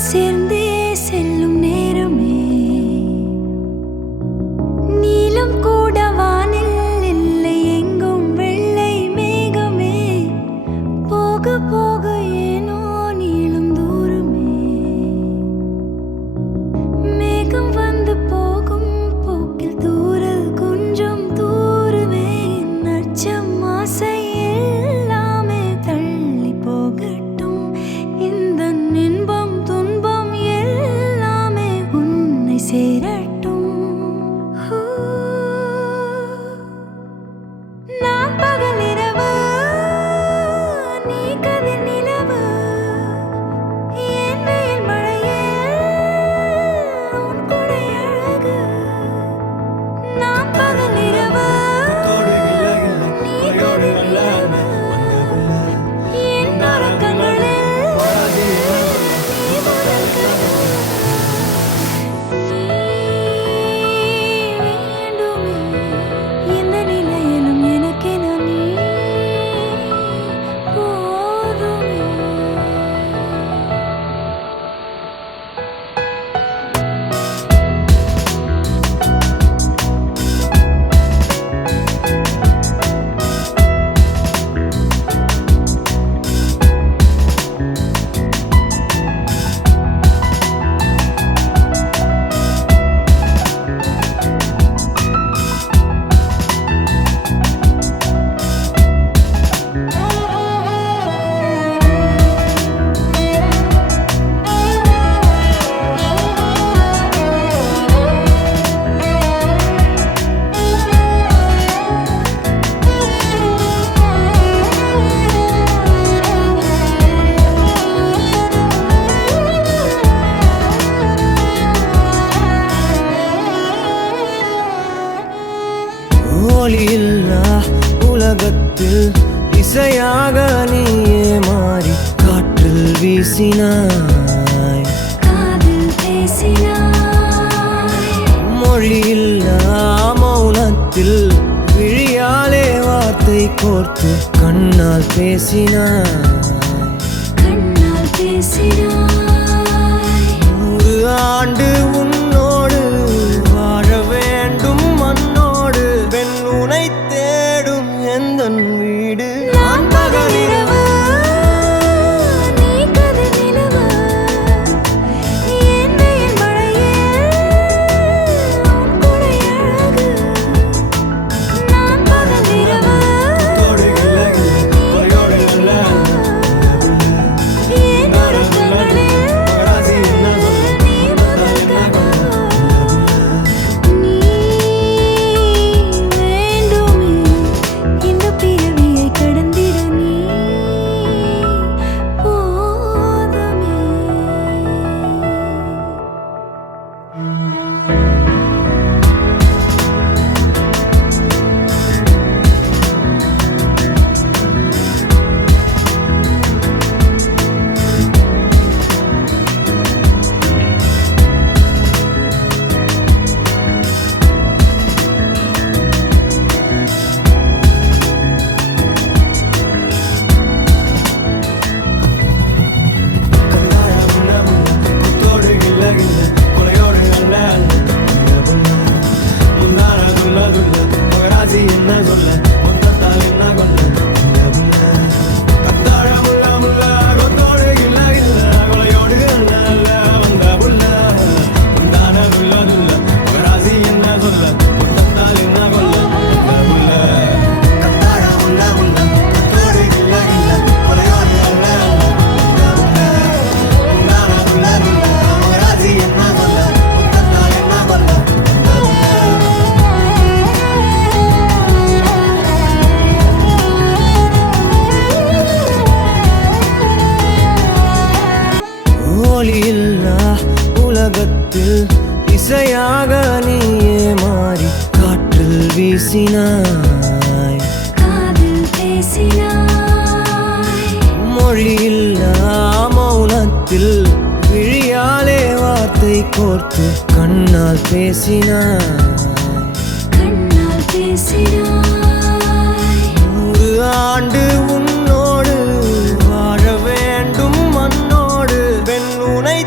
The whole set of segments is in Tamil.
சேர்ந்தே செல்லும் நேரமே நீலம் கூட வானில் இல்லை எங்கும் வெள்ளை மேகமே போக போக ஏனோ நீளும் தூரமே மேகம் வந்து போகும் போக்கில் தூரல் கொஞ்சம் தூரமே நச்சம் ஆசை எல்லாமே தள்ளி போகட்டும் இந்த இன்பம் துன்பம் எல்லாமே உன்னை சேரட்டும் நான் பகல் இரவு நீ கதிர் நிலவு என் வெயில் மழையே உன் கொடை அழகு நான் பகல் இரவு நீ கதிர் நிலவு என் உறக்கங்களில் நீ முதல் கனவு வேண்டுமே எந்த நிலையிலும் எனக்கென நீ போதுமே ஒளியில்லா உலகத்தில் இசையாக நீயே மாறி காற்றில் வீசினாய் காதில் பேசினாய் மொழியில்லா மௌனத்தில் விழியாலே வார்த்தை கோர்த்து கண்ணால் பேசினாய் கண்ணால் பேசினாய் 100 ஆண்டு உன்னோடு வாழ வேண்டும் மண்ணோடு பெண் உனை தேடும் எந்தன் வீடு நான் பகல் இரவு நீ கதிர் நிலவு என் வெயில் மழையே உன் கொடை அழகு நான் பகல் இரவு நீ கதிர் நிலவு என் உறக்கங்களில் நீ முதல் கனவு நீ வேண்டுமே இந்த பிறவியை கடந்திட நீ போதுமே ஒளியில்லா உலகத்தில் இசையாக நீயே மாறி காற்றில் வீசினாய் காதில் பேசினாய் மொழியில்லா மௌனத்தில் விழியாலே வார்த்தை கோர்த்து கண்ணால் பேசினாய் கண்ணால் பேசினாய் 100 ஆண்டு உன்னோடு வாழ வேண்டும் மண்ணோடு பெண் உனை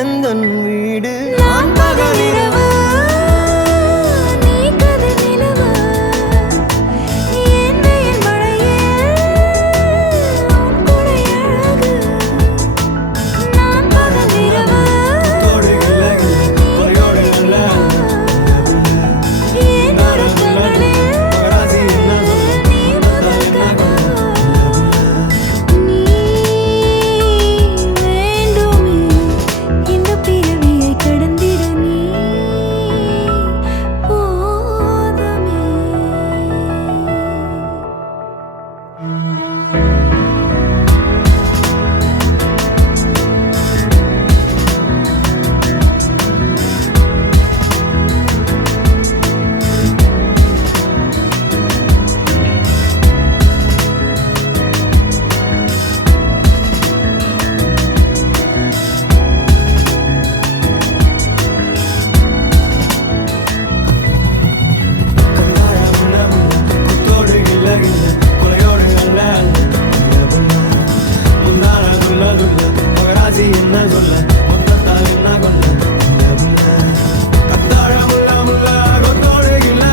எந்தன் வீடு நான் பகலிரவு நீ கதிர் நிலவு என் வெயில் மழையில் உன் குடை அழகு நான் பகலிரவு தோடு இல்லை கொலையோடு அல்ல என் உறக்கங்களில் ராசி என்ன சொல்ல நீ முதல் கனவு நீ வேண்டுமே இந்த பிறவியை கடந்திட நீ போதுமே தோடு இல்லை கொலையோடு அல்ல முந்தான துள்ள துள்ள ராசி என்ன சொல்ல மொத்தத்தால் என்ன கொள்ள கத்தாழ முள்ள முள்ள கொத்தோடு இல்லை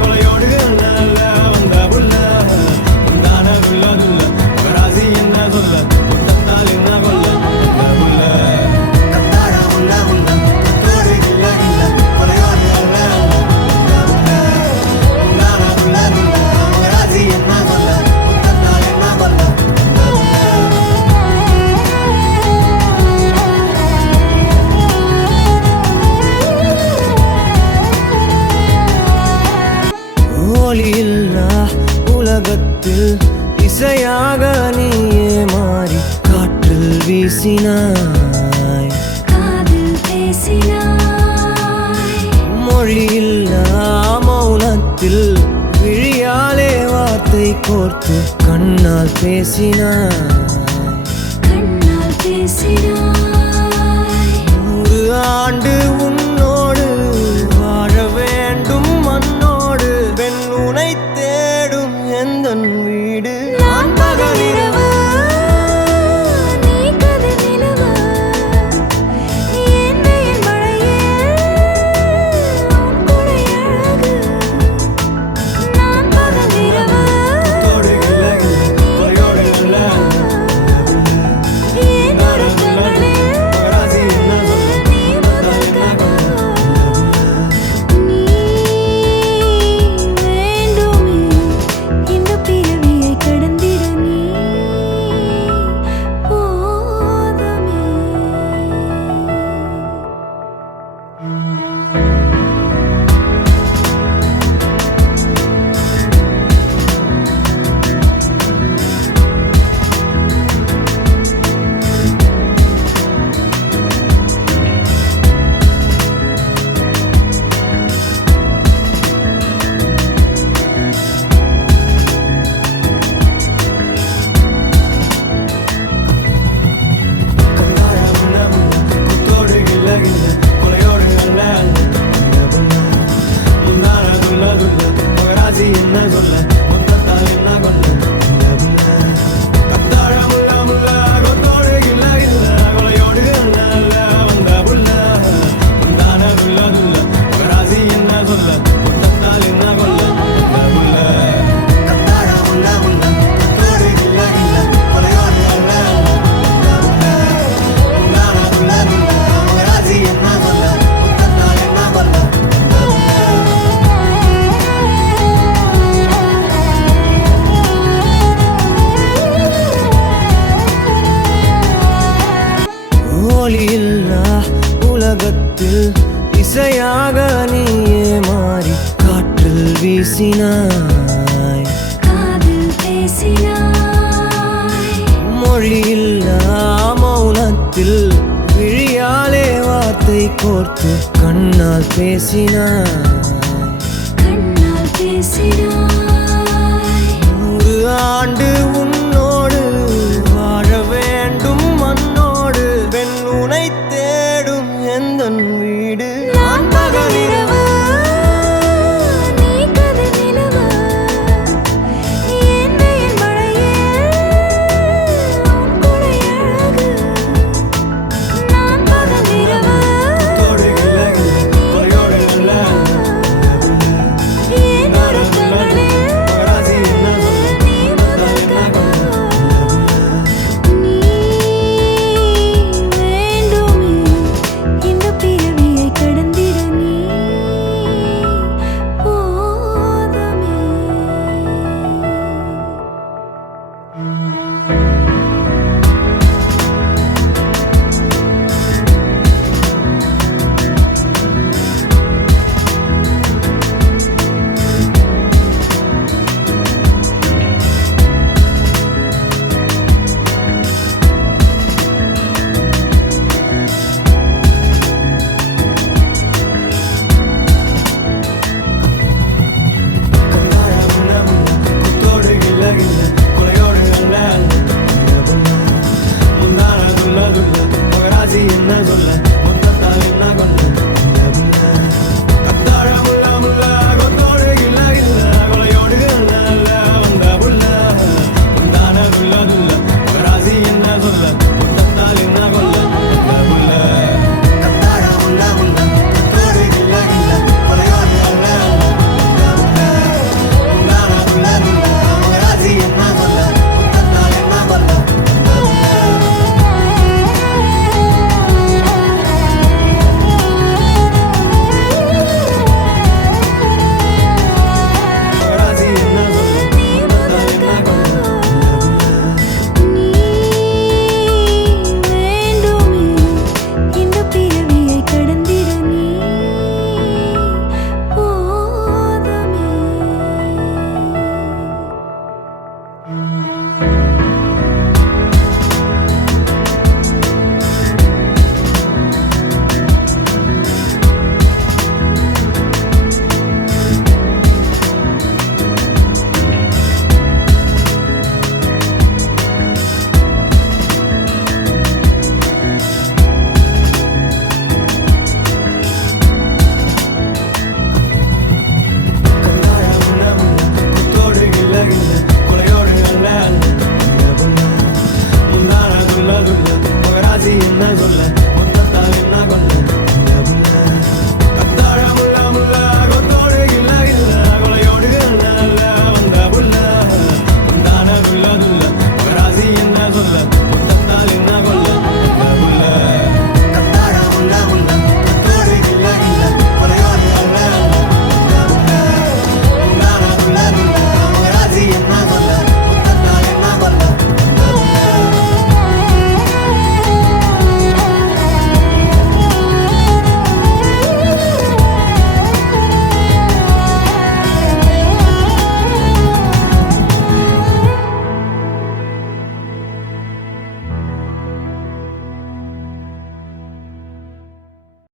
கொலையோடு அல்ல வந்த புள்ள முந்தான துள்ள துள்ள ராசி என்ன சொல்ல மொத்தத்தால் என்ன கொள்ள கத்தாழ முள்ள முள்ள கொத்தோடு இல்லை கொலையோடு அல்ல ஒளியில்லா உலகத்தில் இசையாக நீயே மாறி காற்றில் வீசினாய் காதில் பேசினாய் மொழியில்லா மௌனத்தில் விழியாலே வார்த்தை கோர்த்து கண்ணால் பேசினாய் கண்ணால் பேசினாய் 100 ஆண்டு உன்னோடு வாழ வேண்டும் மண்ணோடு பெண் உனை தேடும் எந்தன் வீடு நான் பகலிரவு நீ கதிர் நிலவு என் வெயில் மழையில் உன் குடை அழகு நான் பகலிரவு தோடு இல்லை கொலையோடு அல்ல என் உறக்கங்களில் ராசி என்ன சொல்ல நீ முதல் கனவு நீ வேண்டுமே இந்த பிறவியை கடந்திட நீ போதுமே தோடு இல்லை கொலையோடு அல்ல முந்தான துள்ள துள்ள ராசி என்ன சொல்ல மொத்தத்தால் என்ன கொள்ள கத்தாழ முள்ள முள்ள கொத்தோடு இல்லை கொலையோடு அல்ல வந்த புள்ள முந்தான துள்ள துள்ள ராசி என்ன சொல்ல மொத்தத்தால் என்ன கொள்ள கத்தாழ முள்ள முள்ள கொத்தோடு இல்லை கொலையோடு அல்ல ராசி என்ன சொல்ல மொத்தத்தால் என்ன கொள்ள ஒளியில்லா உலகத்தில் இசையாக நீயே மாறி காற்றில் வீசினாய் காதில் பேசினாய் மொழியில்லா மௌனத்தில் விழியாலே வார்த்தை கோர்த்து கண்ணால் பேசினாய் கண்ணால் பேசினாய் 100 ஆண்டு உன்னோடு வாழ வேண்டும் மண்ணோடு பெண் உனை தேடும் எந்தன் வீடு நான் பகலிரவு நீ கதிர் நிலவு என் வெயில் மழையில் உன் குடை அழகு நான் பகலிரவு சொல்ல